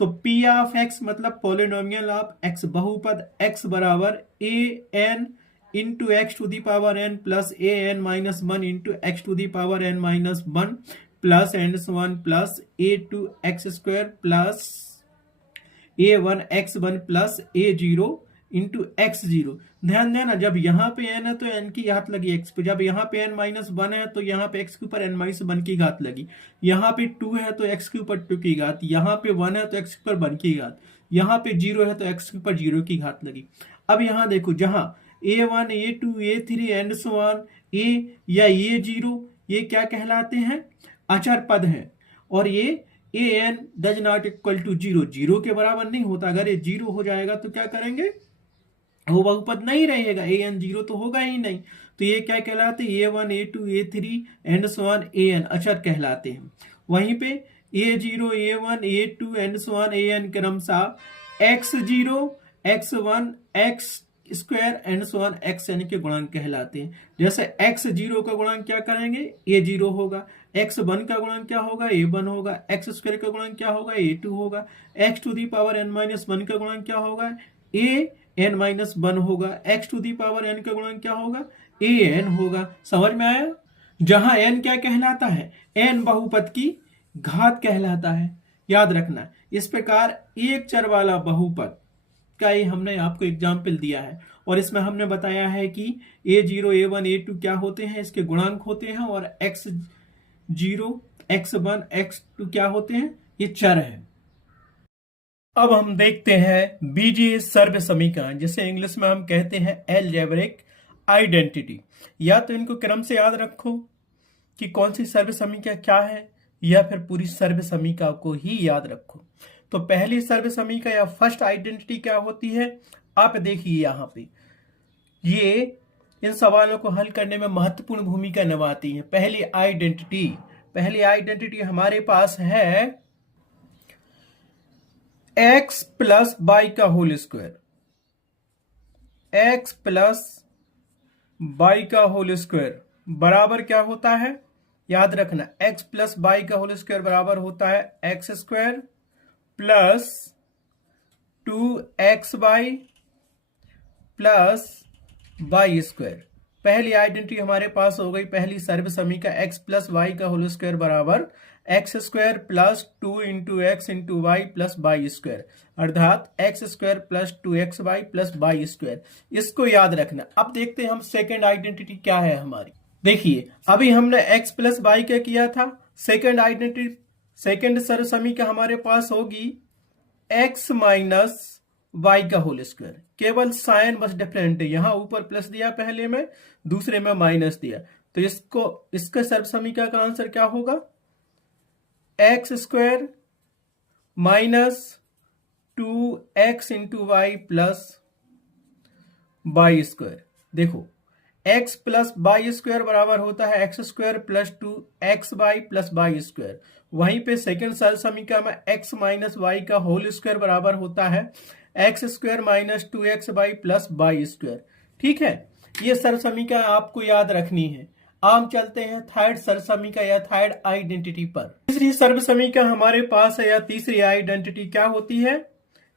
तो p(x) मतलब पॉलिनोमियल ऑफ x, बहुपद x बराबर an into x⁴n plus an-1 into x⁴n-1 plus n1 plus a2x² plus a1x1 plus a0 into x0। ध्यान देना, जब यहाँ पे n है तो n की घात लगी x पे, जब यहाँ पे n-1 है तो यहाँ पे x के ऊपर n-1 की घात लगी, यहाँ पे 2 है तो x के ऊपर 2 की घात, यहाँ पे 1 है तो x के ऊपर 1 की घात, यहाँ पे 0 है तो x के ऊपर 0 की घात लगी। अब यहाँ देखो, जहाँ a1 a2 a3 and so on a या a0 ये क्या कहलाते हैं, अचर पद हैं, और ये an does not equal to 0, 0 के बराबर नहीं होता। अगर ये 0 हो जाएगा तो क्या करेंगे, वो बहुपद नहीं रहेगा, an 0 तो होगा ही नहीं। तो ये क्या कहलाते हैं, a1 a2 a3 and so on an अचर कहलाते हैं। वहीं पे a0 a1 a2 and so on an क्रमशः x0 x1 x² and so on xn के गुणांक कहलाते हैं। जैसे x0 का गुणांक क्या करेंगे, a0 होगा, x1 का गुणांक क्या होगा, a1 होगा, x² का गुणांक क्या होगा, a2 होगा, x⁴n-1 का गुणांक क्या होगा, an-1 होगा, x⁴n का गुणांक क्या होगा, an होगा। समझ में आया। जहां n क्या कहलाता है, n बहुपद की घात कहलाता है, याद रखना। इस प्रकार एक चर वाला बहुपद का ही हमने आपको एग्जाम्पल दिया है, और इसमें हमने बताया है कि a0 a1 a2 क्या होते हैं, इसके गुणांक होते हैं, और x0 x1 x2 क्या होते हैं, ये चर है। अब हम देखते हैं बीजीय सर्व समीकरण, जिसे इंग्लिश में हम कहते हैं अलजेब्रिक आइडेंटिटी। या तो इनको क्रम से याद रखो कि कौन सी सर्व समीकरण क्या है, या फिर पूरी सर्व समीकरण को ही याद रखो। तो पहली सर्व समीकरण या फर्स्ट आइडेंटिटी क्या होती है, आप देखिए यहाँ पे ये इन सवालों को हल करने में महत्वपूर्ण भूमिका निभाती है। पहली आइडेंटिटी हमारे पास है x प्लस बाई का whole square, x plus y का होल स्क्वायर बराबर क्या होता है, याद रखना x प्लस बाई का होल स्क्वायर बराबर होता है x square plus 2x y plus y square. पहली आइडेंटिटी हमारे पास हो गई, पहली सर्व समीकरण x प्लस वाई का होल स्क्वायर बराबर x square plus 2 into x into y plus y square, अर्थात x square plus 2x y plus y square. इसको याद रखना। अब देखते हैं हम सेकेंड आइडेंटिटी क्या है हमारी। देखिए अभी हमने x प्लस वाई क्या किया था, सेकेंड आइडेंटिटी सेकेंड सर्व समीकरण हमारे पास होगी x माइनस वाई का होल स्क्वायर, केवल साइन बस डिफरेंट है, यहां ऊपर प्लस दिया पहले में, दूसरे में माइनस दिया, तो इसका सर्व समीकरण का आंसर क्या होगा, x square minus 2x into y plus y square. देखो x प्लस बाई स्क्वायर बराबर होता है x square plus 2x y plus y square. वहीं पे सेकेंड सर्व समीकरण में x माइनस वाई का होल स्क्वायर बराबर होता है x square minus 2x y plus y square. ठीक है, ये सर्व समीकरण आपको याद रखनी है। आम चलते हैं थर्ड सर्व समीकरण या थर्ड आइडेंटिटी पर। तीसरी सर्व समीकरण हमारे पास है या तीसरी आइडेंटिटी क्या होती है,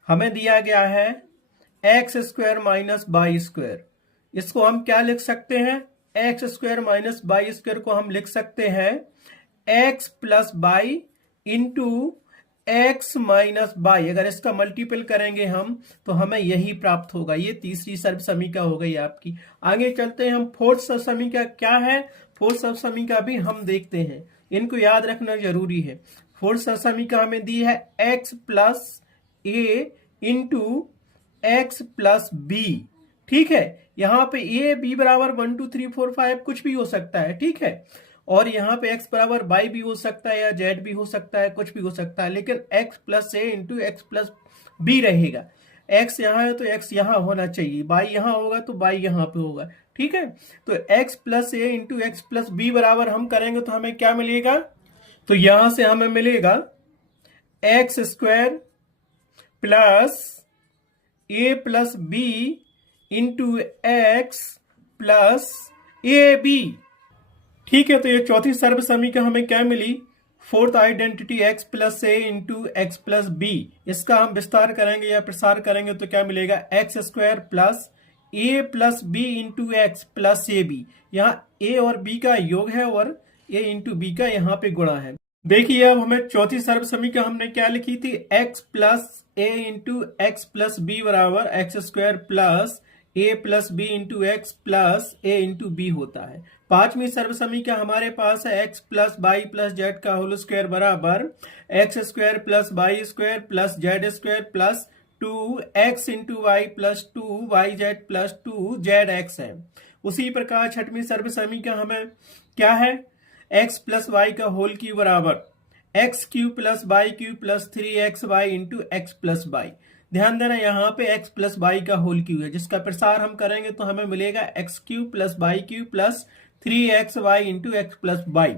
हमें दिया गया है x square minus by square. इसको हम क्या लिख सकते हैं, x square minus by square को हम लिख सकते हैं x plus by into x minus by. अगर इसका मल्टीपल करेंगे हम तो हमें यही प्राप्त होगा। ये तीसरी सर्व समीकरण हो गई आपकी। आगे चलते हैं हम फोर्थ सर्व समीकरण क्या है, फोर्थ सर्व समीकरण भी हम देखते हैं, इनको याद रखना जरूरी है। फोर्थ सर्व समीकरण हमें दी है x plus a into x plus B. ठीक है, यहाँ पे ए बी बराबर 1 2 3 4 5 कुछ भी हो सकता है। ठीक है, और यहाँ पे x बराबर बाई भी हो सकता है या z भी हो सकता है, कुछ भी हो सकता है, लेकिन x plus a into x plus B रहेगा। x यहाँ है तो x यहाँ होना चाहिए, बाई यहाँ होगा तो बाई यहाँ पे होगा। ठीक है, तो x plus a into x plus b बराबर हम करेंगे तो हमें क्या मिलेगा, तो यहां से हमें मिलेगा x square plus a plus b into x plus a b. ठीक है, तो ये चौथी सर्व समीकरण हमें क्या मिली, fourth identity x plus a into x plus b. इसका हम विस्तार करेंगे या प्रसार करेंगे तो क्या मिलेगा, x square plus a plus b into x plus a b. यहाँ ए और बी का योग है और ए इंटू बी का यहाँ पे गुणा है। देखिए अब हमें चौथी सर्व समीकरण हमने क्या लिखी थी, x plus a into x plus b बराबर x square plus a plus b into x plus a into b होता है। पांचवी सर्व समीकरण हमारे पास है x plus y plus z का होल स्क्वायर बराबर x square plus y square plus z square plus 2x into y plus 2yz plus 2zx है। उसी प्रकार छठवीं सर्व समीकरण हमें क्या है, x प्लस वाई का होल क्यूब बराबर x cube plus by cube plus 3xy into x plus by. ध्यान देना यहाँ पे x प्लस बाई का होल क्यूब है, जिसका प्रसार हम करेंगे तो हमें मिलेगा x cube plus by cube plus 3xy into x plus by.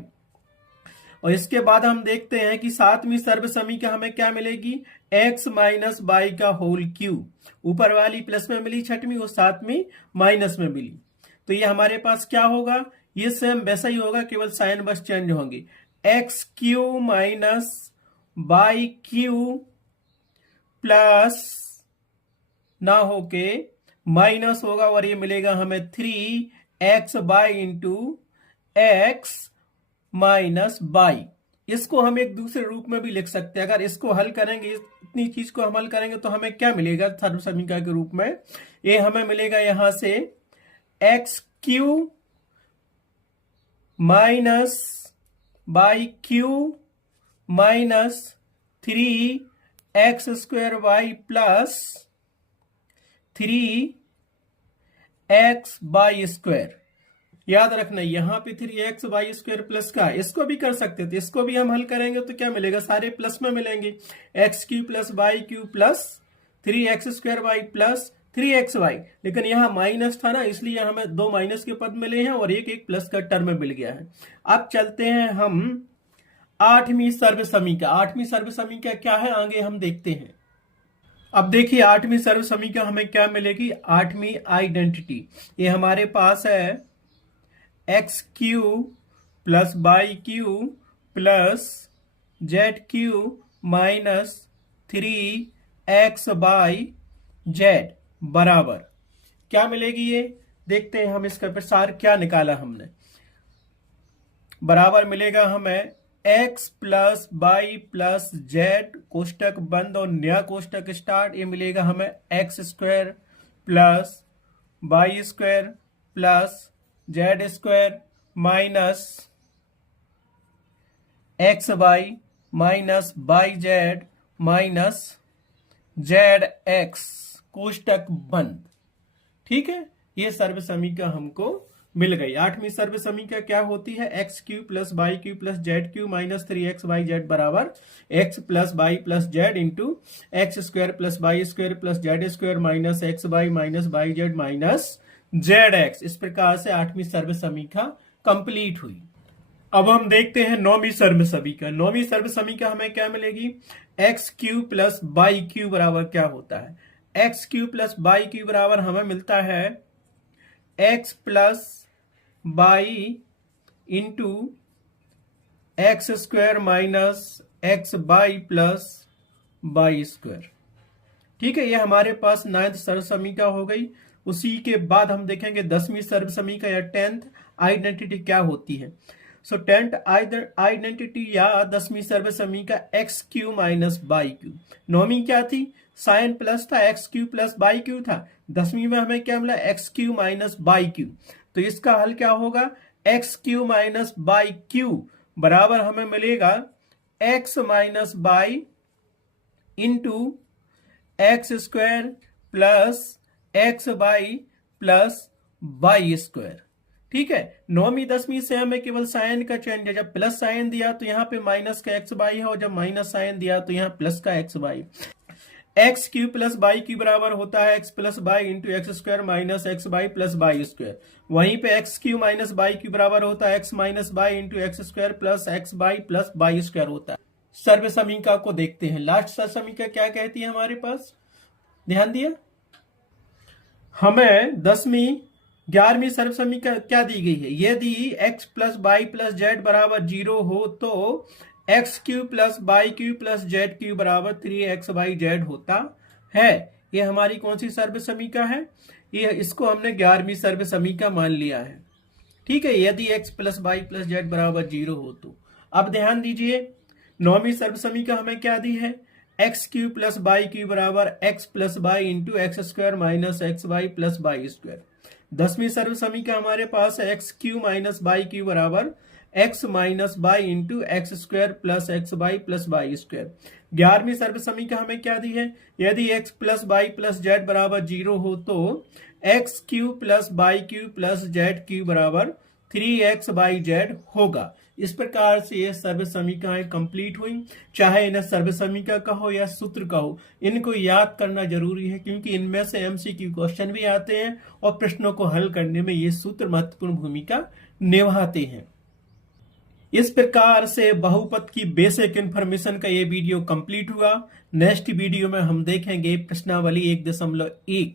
और इसके बाद हम देखते हैं कि सातवीं सर्व समीकरण हमें क्या मिलेगी, x माइनस बाई का होल क्यूब। ऊपर वाली प्लस में मिली छठवीं और सातवीं माइनस में मिली, तो ये हमारे पास क्या होगा, ये सेम वैसा ही होगा, केवल साइन बस चेंज होंगे। X cube minus y Q plus ना होके माइनस होगा और ये मिलेगा हमें 3x by into x minus by. इसको हम एक दूसरे रूप में भी लिख सकते हैं। अगर इसको हल करेंगे, इतनी चीज को हम हल करेंगे तो हमें क्या मिलेगा सर्व समीकरण के रूप में, ये हमें मिलेगा यहां से x cube minus y cube minus 3x square y plus 3x y square. याद रखना यहाँ पे 3x वाई स्क्वायर प्लस का, इसको भी कर सकते थे, इसको भी हम हल करेंगे तो क्या मिलेगा, सारे प्लस में मिलेंगे, x cube plus y cube plus 3x square y plus 3xy, लेकिन यहाँ माइनस था ना, इसलिए हमें दो माइनस के पद मिले हैं और एक प्लस का टर्म मिल गया है। अब चलते हैं हम आठवीं सर्व समीकरण। आठवीं सर्व समीकरण क्या है आगे हम देखते हैं। अब देखिए आठवीं सर्व समीकरण हमें क्या मिलेगी, आठवीं आइडेंटिटी, ये हमारे पास है x cube plus y cube plus z cube minus 3xy z बराबर क्या मिलेगी, ये देखते हैं हम इसका प्रसार क्या निकाला हमने। बराबर मिलेगा हमें x plus y plus z कोष्टक बंद और नया कोष्टक स्टार्ट, ये मिलेगा हमें x square plus y square plus z square minus x y minus y z minus z x कोष्टक बंद। ठीक है, ये सर्व समीकरण हमको मिल गई। आठवीं सर्व समीकरण क्या होती है, x cube plus y cube plus z cube minus 3xy z बराबर x plus y plus z into x square plus y square plus z square minus x y minus y z minus z x. इस प्रकार से आठवीं सर्व समीकरण कंप्लीट हुई। अब हम देखते हैं नौवीं सर्व समीकरण। नौवीं सर्व समीकरण हमें क्या मिलेगी, x cube plus y cube बराबर क्या होता है, x cube plus y cube बराबर हमें मिलता है x plus y into x square minus x y plus y square. ठीक है, ये हमारे पास 9th सर्व समीकरण हो गई। उसी के बाद हम देखेंगे 10वीं सर्व समीकरण या 10th आइडेंटिटी क्या होती है। सो 10th आइडेंटिटी या 10वीं सर्व समीकरण x cube minus y cube. नौवीं क्या थी, साइन प्लस था, x cube plus y cube था। 10वीं में हमें क्या मिला, x cube minus y cube. तो इसका हल क्या होगा, x cube minus y cube बराबर हमें मिलेगा x minus y into x square plus x y plus y square. ठीक है, 9वीं 10वीं से हमें केवल साइन का चेंज है, जब प्लस साइन दिया तो यहाँ पे माइनस का एक्स वाई है और जब माइनस साइन दिया तो यहाँ प्लस का x y. X cube plus y cube बराबर होता है x plus y into x square minus x y plus y square. वहीं पे x cube minus y cube बराबर होता है x minus y into x square plus x y plus y square होता है। सर्व समीकरण को देखते हैं। लास्ट सर्व समीकरण क्या कहती है हमारे पास, ध्यान दिया, हमें 11वीं सर्व समीकरण क्या दी गई है, यदि x plus y plus z बराबर 0 हो तो x cube plus y cube plus z cube बराबर 3xy जेड होता है। ये हमारी कौन सी सर्व समीकरण है, ये इसको हमने 11वीं सर्व समीकरण मान लिया है। ठीक है, यदि x plus y plus z बराबर 0 हो तो। अब ध्यान दीजिए 9वीं सर्व समीकरण हमें क्या दी है, x cube plus y cube बराबर x plus y into x square minus x y plus y square. 10वीं सर्व समीकरण हमारे पास है x cube minus y cube बराबर x minus y into x square plus x y plus y square. 11वीं सर्व समीकरण हमें क्या दी है, यदि x plus y plus z बराबर 0 हो तो x cube plus y cube plus z cube बराबर 3xy जेड होगा। इस प्रकार से ये सर्व समीकरण कंप्लीट हुई। चाहे इन्हें सर्व समीकरण कहो या सूत्र कहो, इनको याद करना जरूरी है क्योंकि इनमें से एमसीक्यू क्वेश्चन भी आते हैं और प्रश्नों को हल करने में ये सूत्र महत्वपूर्ण भूमिका निभाते हैं। इस प्रकार से बहुपद की बेसिक इंफॉर्मेशन का ये वीडियो कंप्लीट हुआ। नेक्स्ट वीडियो में हम देखेंगे प्रश्नावली 1.1।